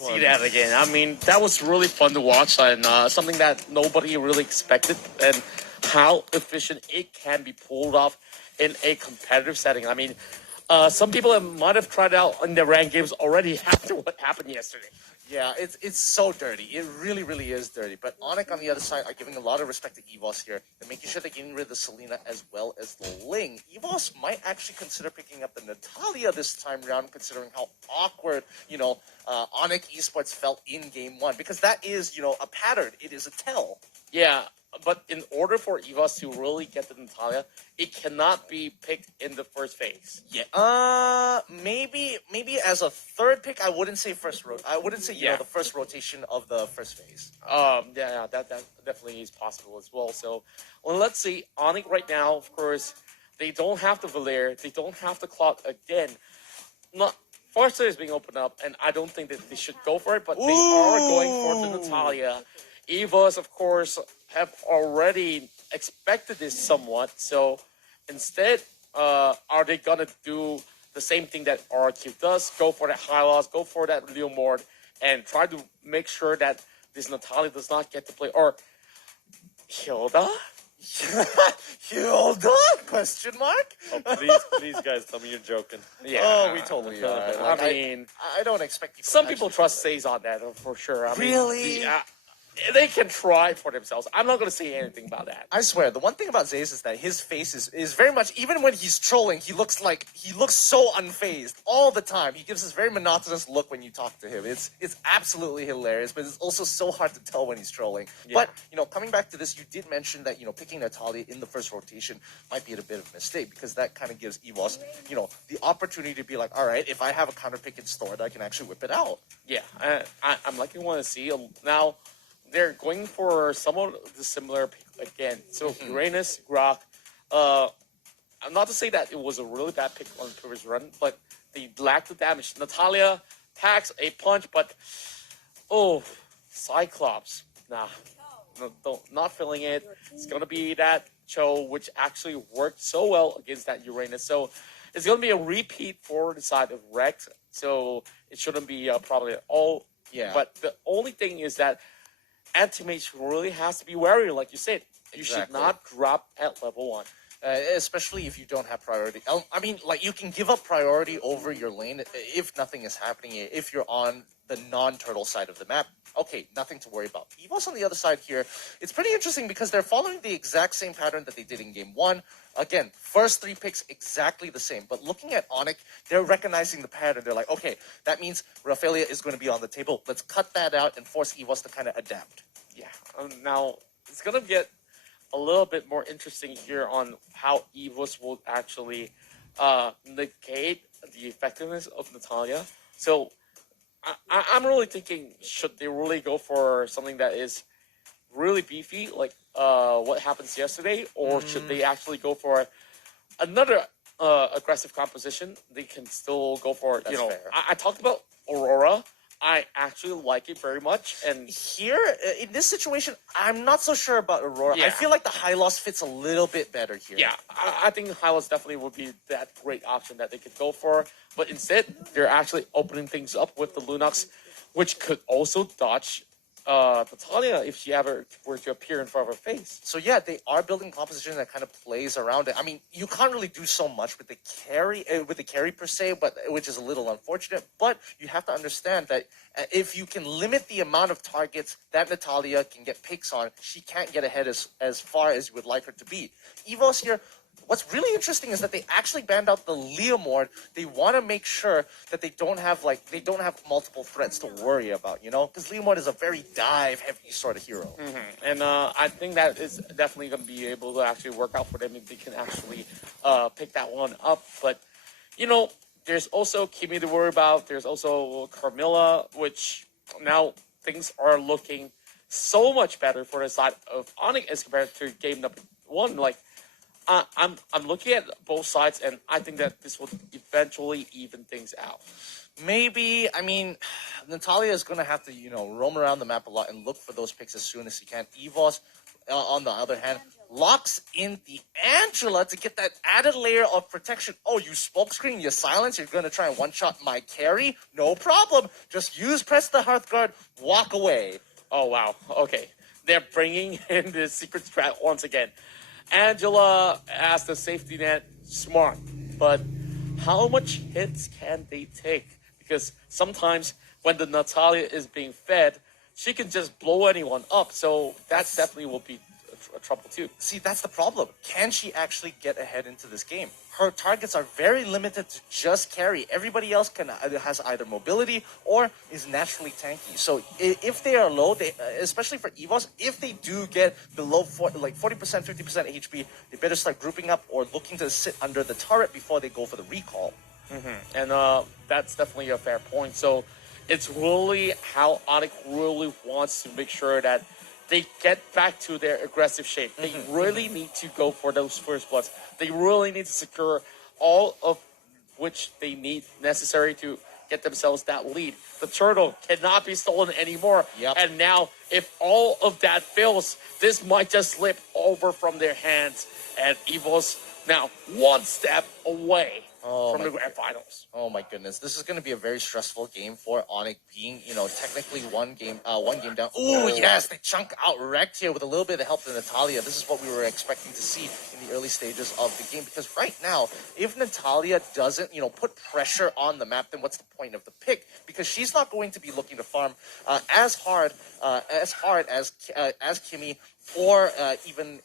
See that again. I mean, that was really fun to watch and something that nobody really expected and how efficient it can be pulled off in a competitive setting. I mean, some people might have tried out in their ranked games already after what happened yesterday. Yeah, it's so dirty. It really, really is dirty. But Onic on the other side are giving a lot of respect to Evos here. They're making sure they're getting rid of the Selena as well as the Ling. Evos might actually consider picking up the Natalia this time around, considering how awkward, Onic Esports felt in Game 1. Because that is, a pattern. It is a tell. Yeah, but in order for Evos to really get the Natalia, it cannot be picked in the first phase. Yeah. Maybe as a third pick, I wouldn't say first I wouldn't say the first rotation of the first phase. Yeah, that definitely is possible as well. So, well, let's see. Onic right now, of course, they don't have the Valer, they don't have the clock again. Not Forster is being opened up, and I don't think that they should go for it, but they are going for the Natalia. Evos, of course, have already expected this somewhat. So instead, are they gonna do the same thing that RQ does? Go for that high loss, go for that Leomord, and try to make sure that this Natalia does not get to play. Or Hilda? Hilda? Question mark? Oh, please, guys, tell me you're joking. Yeah. Oh, we totally are. Like, I mean, I don't expect people. Some people trust Says on that for sure. I mean, really? They can try for themselves. I'm not going to say anything about that. I swear, the one thing about Zaze is that his face is very much, even when he's trolling, he looks so unfazed all the time. He gives this very monotonous look when you talk to him. It's absolutely hilarious, but it's also so hard to tell when he's trolling. Yeah. But, coming back to this, you did mention that, picking Natalia in the first rotation might be a bit of a mistake because that kind of gives Evos, the opportunity to be like, all right, if I have a counter pick in stored, I can actually whip it out. Yeah, I'm liking want to see now. They're going for somewhat the similar pick again. So Uranus, Grok. I'm not to say that it was a really bad pick on the previous run, but they lacked the damage. Natalia packs a punch, but Cyclops. Nah, not feeling it. It's gonna be that Cho, which actually worked so well against that Uranus. So it's gonna be a repeat for the side of Rex. So it shouldn't be a problem at all. Yeah. But the only thing is that anti-mage really has to be wary, like you said. You should not drop at level 1. Especially if you don't have priority. I mean, you can give up priority over your lane if nothing is happening. If you're on the non-turtle side of the map, okay, nothing to worry about. Evos on the other side here, it's pretty interesting because they're following the exact same pattern that they did in Game 1. Again, first 3 picks exactly the same. But looking at Onic, they're recognizing the pattern. They're like, okay, that means Raphaelia is going to be on the table. Let's cut that out and force Evos to kind of adapt. Yeah. Now, it's going to get a little bit more interesting here on how Evos will actually negate the effectiveness of Natalia. So, I'm really thinking, should they really go for something that is really beefy, like what happens yesterday, or should they actually go for another aggressive composition? They can still go for it. That's fair. I talked about Aurora. I actually like it very much, and here in this situation, I'm not so sure about Aurora. Yeah. I feel like the high loss fits a little bit better here. Yeah, I think Hylos definitely would be that great option that they could go for. But instead, they're actually opening things up with the Lunox, which could also dodge Natalia if she ever were to appear in front of her face. So yeah, they are building composition that kind of plays around it. I mean, you can't really do so much with the carry per se, but which is a little unfortunate. But you have to understand that if you can limit the amount of targets that Natalia can get picks on, she can't get ahead as far as you would like her to be. Evos here. What's really interesting is that they actually banned out the Leomord. They want to make sure that they don't have multiple threats to worry about, because Leomord is a very dive-heavy sort of hero. And I think that is definitely going to be able to actually work out for them if they can actually pick that one up. But, there's also Kimi to worry about. There's also Carmilla, which now things are looking so much better for the side of Onic as compared to game number 1. I'm looking at both sides, and I think that this will eventually even things out. Maybe, I mean, Natalia is going to have to, roam around the map a lot and look for those picks as soon as he can. Evos, on the other hand, locks in the Angela to get that added layer of protection. Oh, you smokescreen, you silence, you're going to try and one-shot my carry? No problem. Just press the Hearthguard, walk away. Oh, wow. Okay. They're bringing in the secret strat once again. Angela as the safety net, smart. But how much hits can they take? Because sometimes when the Natalia is being fed, she can just blow anyone up. So that definitely will be a trouble too. See, that's the problem. Can she actually get ahead into this game? Her targets are very limited to just carry. Everybody else has either mobility or is naturally tanky. So if they are low, especially for Evos, if they do get below 40%, 50% HP, they better start grouping up or looking to sit under the turret before they go for the recall. And that's definitely a fair point. So it's really how Onic really wants to make sure that they get back to their aggressive shape. They really need to go for those first bloods. They really need to secure all of which they need necessary to get themselves that lead. The turtle cannot be stolen anymore. Yep. And now, if all of that fails, this might just slip over from their hands. And Evos now one step away from the grand finals. Oh my goodness, this is going to be a very stressful game for Onic, being technically one game down. Ooh, yes, they chunk out wrecked here with a little bit of help from Natalia. This is what we were expecting to see in the early stages of the game, because right now, if Natalia doesn't put pressure on the map, then what's the point of the pick? Because she's not going to be looking to farm as hard as Kimmy or even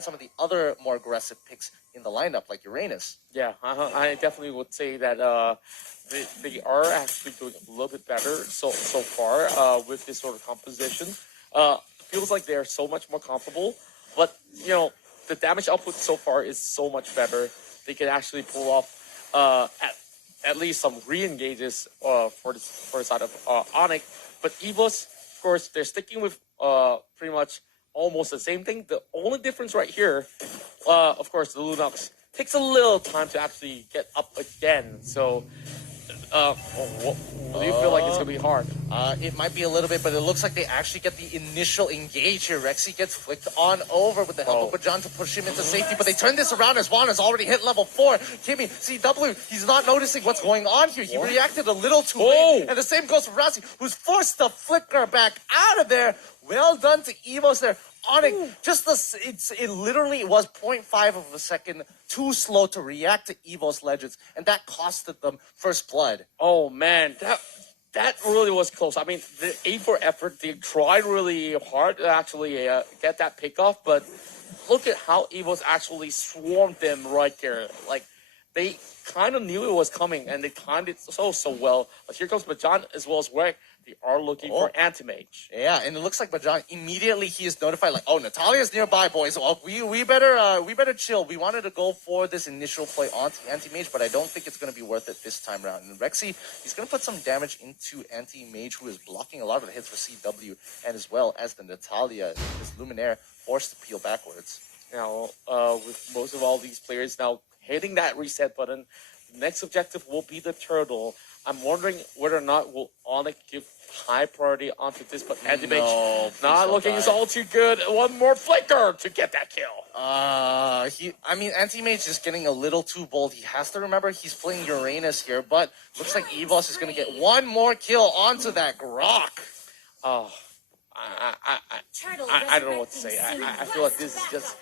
some of the other more aggressive picks in the lineup, like Uranus. Yeah, I definitely would say that they are actually doing a little bit better so far with this sort of composition. Feels like they're so much more comfortable, but the damage output so far is so much better. They can actually pull off at least some re-engages for the side of Onic. But Evos, of course, they're sticking with pretty much almost the same thing. The only difference right here, of course, the Lunox takes a little time to actually get up again. So, do you feel like it's going to be hard? It might be a little bit, but it looks like they actually get the initial engage here. Rexy gets flicked on over with the help of Bajan to push him into safety, but they turn this around as Juan has already hit level 4. Kimmy, CW, he's not noticing what's going on here. He reacted a little too late. And the same goes for Rassi, who's forced to flicker back out of there. Well done to Evos there. Onic, it literally was 0.5 of a second too slow to react to Evos Legends, and that costed them first blood. Oh man, that really was close. I mean, the A4 effort, they tried really hard to actually get that pick off, but look at how Evos actually swarmed them right there. Like, they kind of knew it was coming, and they timed it so well. But here comes Bajan as well as Wreck. They are looking for Anti-Mage. Yeah, and it looks like Bajan immediately he is notified, like, oh, Natalia's nearby, boys. Well, we better chill. We wanted to go for this initial play on Anti-Mage, but I don't think it's going to be worth it this time around. And Rexy, he's going to put some damage into Anti-Mage, who is blocking a lot of the hits for CW, and as well as the Natalia, this Luminaire, forced to peel backwards. Now, with most of all these players now hitting that reset button, the next objective will be the turtle. I'm wondering whether or not will Onic give high priority onto this, but Anti-Mage not looking all too good. One more flicker to get that kill. Anti-Mage is getting a little too bold. He has to remember he's playing Uranus here, but looks like Evos is going to get one more kill onto that Grok. Oh, I don't know what to say. I feel like this is just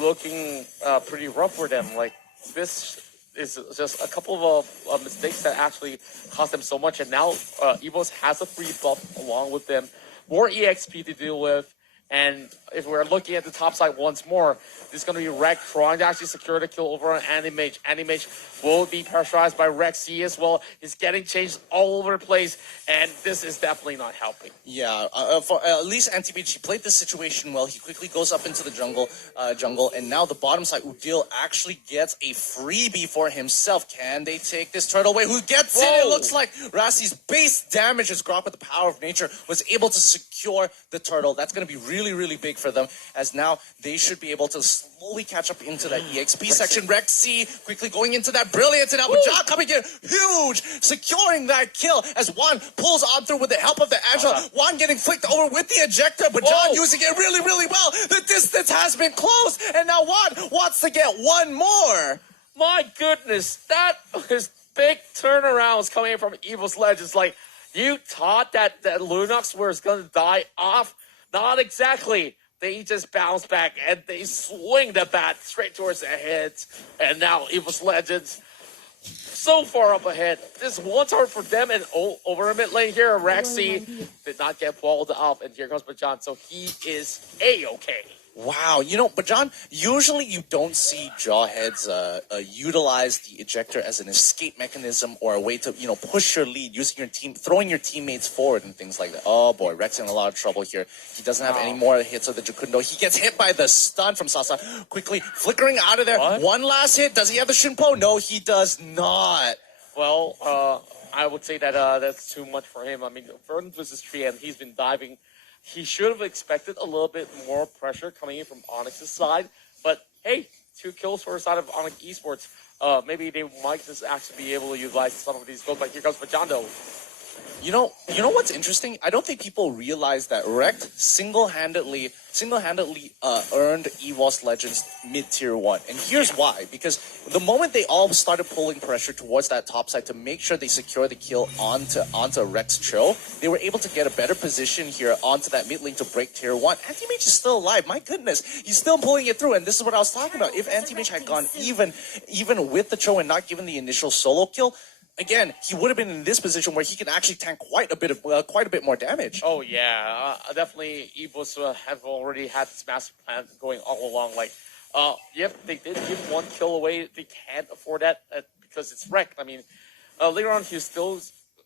looking pretty rough for them. Like, this is just a couple of mistakes that actually cost them so much, and now Evos has a free buff along with them, more EXP to deal with, and if we're looking at the top side once more, this is going to be Rex trying to actually secure the kill over on Anti-Mage. Anti-Mage will be pressurized by Rexy as well. He's getting changed all over the place, and this is definitely not helping. Yeah, for at least Anti-Mage, he played this situation well. He quickly goes up into the jungle, and now the bottom side, Udil actually gets a freebie for himself. Can they take this turtle away? Who gets it? It looks like Rassi's base damage as Grok with the power of nature was able to secure the turtle. That's going to be really really, really big for them, as now they should be able to slowly catch up into that EXP section. Rexy quickly going into that brilliance, and now Bajan coming in huge, securing that kill as Juan pulls on through with the help of the Angela. Juan getting flicked over with the ejector, Bajan using it really, really well. The distance has been closed, and now Juan wants to get one more. My goodness, that was big turnarounds coming in from Evos Legends. Like, you thought that Lunox was going to die off? Not exactly. They just bounce back and they swing the bat straight towards their heads. And now Evos Legends so far up ahead. This one turn for them, and over a mid lane here, Rexy did not get walled off, and here comes Bajan, so he is A-okay. Wow, you know, but John, usually you don't see Jawheads utilize the ejector as an escape mechanism or a way to, you know, push your lead using your team, throwing your teammates forward and things like that. Oh boy, Rex in a lot of trouble here. He doesn't have any more hits of the Jukundo. He gets hit by the stun from Sasa, quickly flickering out of there. What? One last hit. Does he have the Shinpo? No, he does not. Well, I would say that that's too much for him. I mean, Vernon versus Tree, and he's been diving. He should have expected a little bit more pressure coming in from Onyx's side. But hey, 2 kills for the side of Onyx Esports. Maybe they might just actually be able to utilize some of these goals. Like here comes Bajando. You know what's interesting? I don't think people realize that Rekt single-handedly earned Evos Legends mid-tier 1. And here's why. Because the moment they all started pulling pressure towards that top side to make sure they secure the kill onto Rekt's Cho, they were able to get a better position here onto that mid lane to break tier 1. Anti-Mage is still alive. My goodness. He's still pulling it through. And this is what I was talking about. If Anti-Mage had gone even with the Cho and not given the initial solo kill, again, he would have been in this position where he can actually tank quite a bit more damage. Oh yeah, definitely. Evos have already had this master plan going all along. Like, yep, they did give 1 kill away. They can't afford that because it's wrecked. I mean, later on, he still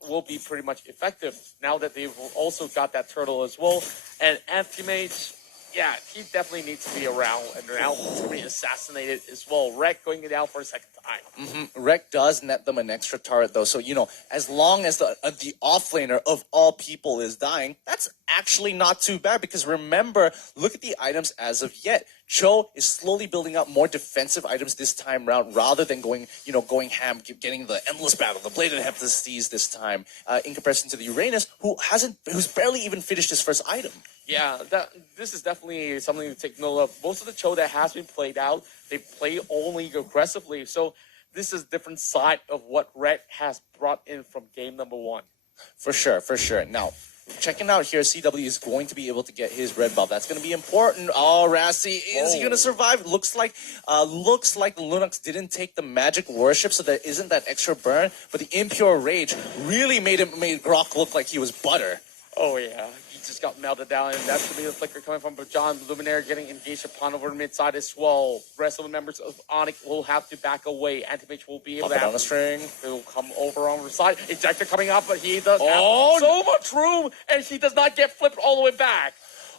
will be pretty much effective now that they've also got that turtle as well. And Anti-Mage, yeah, he definitely needs to be around, and now he's going to be assassinated as well. Rekt going down for a second time. Rekt does net them an extra turret though, so you know, as long as the offlaner of all people is dying, that's actually not too bad. Because remember, look at the items as of yet. Cho is slowly building up more defensive items this time round, rather than going ham, getting the endless battle, the bladed heptastes this time, in comparison to the Uranus, who's barely even finished his first item. Yeah, this is definitely something to take note of. Most of the Cho that has been played out, they play only aggressively. So this is a different side of what Red has brought in from game number 1. For sure. Now, checking out here, CW is going to be able to get his red buff. That's going to be important. Oh, Rassi, is he going to survive? Looks like the Lunox didn't take the magic worship, so there isn't that extra burn. But the impure rage really made Grok look like he was butter. Oh yeah, he just got melted down, and that's going to be the flicker coming from Bajan. Luminaire getting engaged upon over the mid side as well. Rest of the members of Onic will have to back away. Anti-Mage will be able to on the string. He will come over on the side. Ejector coming up, but he does have so much room, and he does not get flipped all the way back.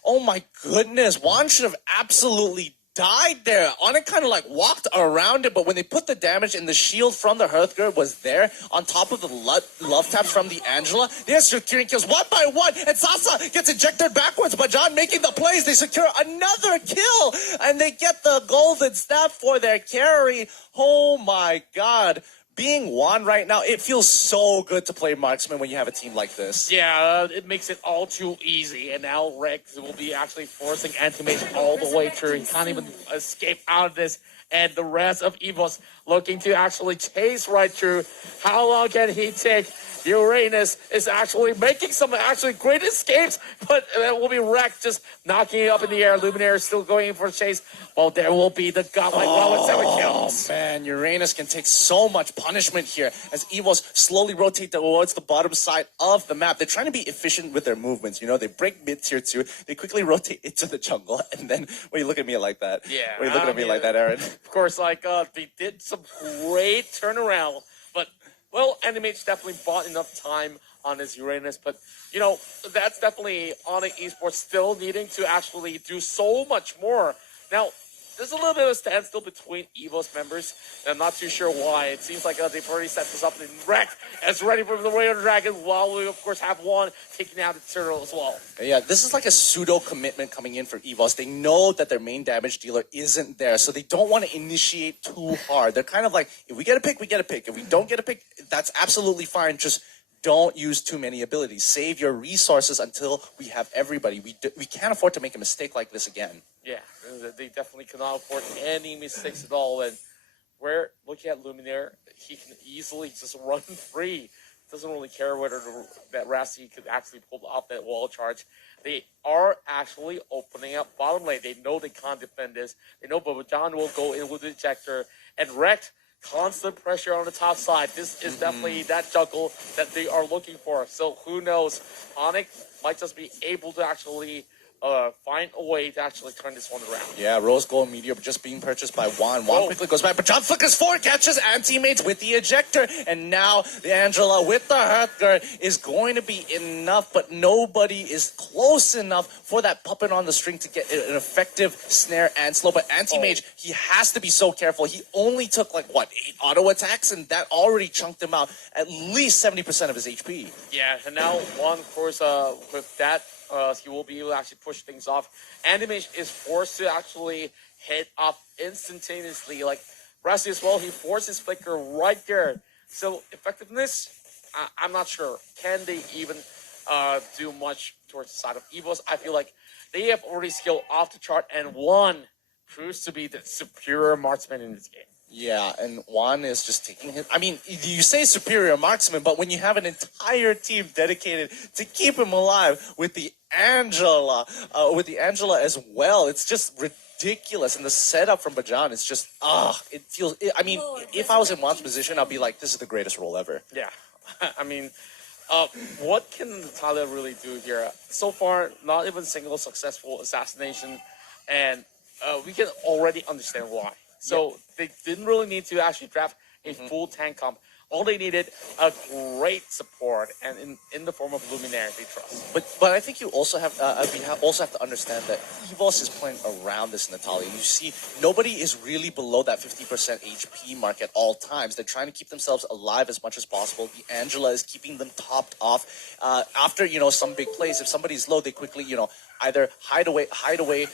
Oh my goodness, Juan should have absolutely died there. Onic kind of like walked around it, but when they put the damage and the shield from the Hearthgird was there, on top of the love taps from the Angela, they're securing kills 1 by 1, and Sasa gets ejected backwards, but John making the plays, they secure another kill, and they get the golden staff for their carry. Oh my god. Being Juan right now, it feels so good to play marksman when you have a team like this. Yeah, it makes it all too easy, and now Rex will be actually forcing Anti-Mage all the way through. He can't even escape out of this, and the rest of Evos looking to actually chase right through. How long can he take? Uranus is actually making some actually great escapes, but it will be Rex just knocking it up in the air. Luminaire is still going for a chase. Well, there will be the godlike one with 7 kills. Oh man, Uranus can take so much punishment here as Evos slowly rotate towards the bottom side of the map. They're trying to be efficient with their movements. You know, they break mid tier 2, they quickly rotate into the jungle, and then when you look at me like that, when you looking at me like that, Aaron. Of course, like they did some great turnaround, but well, Anti-Mage definitely bought enough time on his Uranus, but you know, that's definitely Onic Esports still needing to actually do so much more. Now, there's a little bit of a standstill between Evos members. And I'm not too sure why. It seems like they've already set this up and wrecked as ready for the Royal Dragon, while we, of course, have one taking out the turtle as well. Yeah, this is like a pseudo commitment coming in for Evos. They know that their main damage dealer isn't there, so they don't want to initiate too hard. They're kind of like, if we get a pick, we get a pick. If we don't get a pick, that's absolutely fine. Just don't use too many abilities. Save your resources until we have everybody. We can't afford to make a mistake like this again. Yeah, they definitely cannot afford any mistakes at all. And we're looking at Luminaire, he can easily just run free. Doesn't really care whether that Rassi could actually pull off that wall charge. They are actually opening up bottom lane. They know they can't defend this. They know Babajan will go in with the ejector and wreck. Constant pressure on the top side. This is definitely that juggle that they are looking for. So who knows? Onic might just be able to actually find a way to actually turn this one around. Yeah, Rose Gold Meteor just being purchased by Juan. Juan quickly goes back, but John flickers forward, catches and teammates with the ejector, and now the Angela with the Hearthguard is going to be enough, but nobody is close enough for that puppet on the string to get an effective snare and slow. But Anti-Mage, he has to be so careful. He only took like, what, 8 auto attacks, and that already chunked him out at least 70% of his HP. Yeah, and now Juan, of course, with that, he will be able to actually push things off. Animation is forced to actually hit up instantaneously. Like Rassi as well, he forced his flicker right there. So effectiveness, I'm not sure. Can they even do much towards the side of Evos? I feel like they have already scaled off the chart, and Juan proves to be the superior marksman in this game. Yeah, and Juan is just taking his... I mean, you say superior marksman, but when you have an entire team dedicated to keep him alive with the Angela as well, it's just ridiculous. And the setup from Bajan is just, it feels... I mean, if I was in Juan's position, I'd be like, this is the greatest role ever. Yeah, I mean, what can Natalia really do here? So far, not even single successful assassination, and we can already understand why. So they didn't really need to actually draft a full tank comp. All they needed a great support, and in the form of Luminaire, they trust. But I think you also have to understand that Evos is playing around this Natalia. You see, nobody is really below that 50% HP mark at all times. They're trying to keep themselves alive as much as possible. The Angela is keeping them topped off. After some big plays, if somebody's low, they quickly either hide away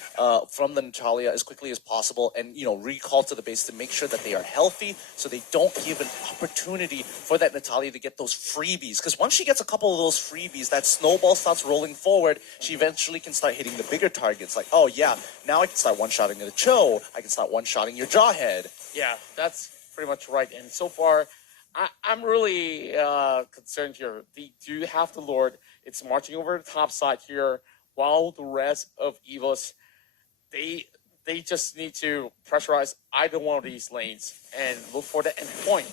from the Natalia as quickly as possible, and recall to the base to make sure that they are healthy, so they don't give an opportunity for that Natalia to get those freebies. Because once she gets a couple of those freebies, that snowball starts rolling forward. She eventually can start hitting the bigger targets. Like, oh yeah, now I can start one-shotting the Cho. I can start one-shotting your Jawhead. Yeah, that's pretty much right. And so far, I'm really concerned here. They do have the Lord. It's marching over the top side here, while the rest of Evos, they just need to pressurize either one of these lanes and look for the end point.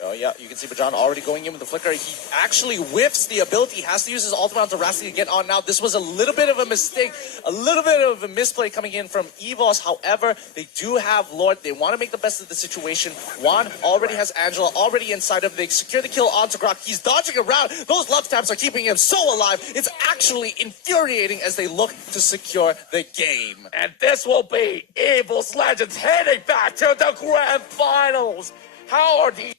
Oh yeah, you can see Bajan already going in with the flicker. He actually whiffs the ability. He has to use his ultimate on to Rassi to get on now. This was a little bit of a mistake, a little bit of a misplay coming in from Evos. However, they do have Lord. They want to make the best of the situation. Juan already has Angela already inside of. They secure the kill onto Grok. He's dodging around. Those love taps are keeping him so alive. It's actually infuriating as they look to secure the game. And this will be Evos Legends heading back to the Grand Finals. How are these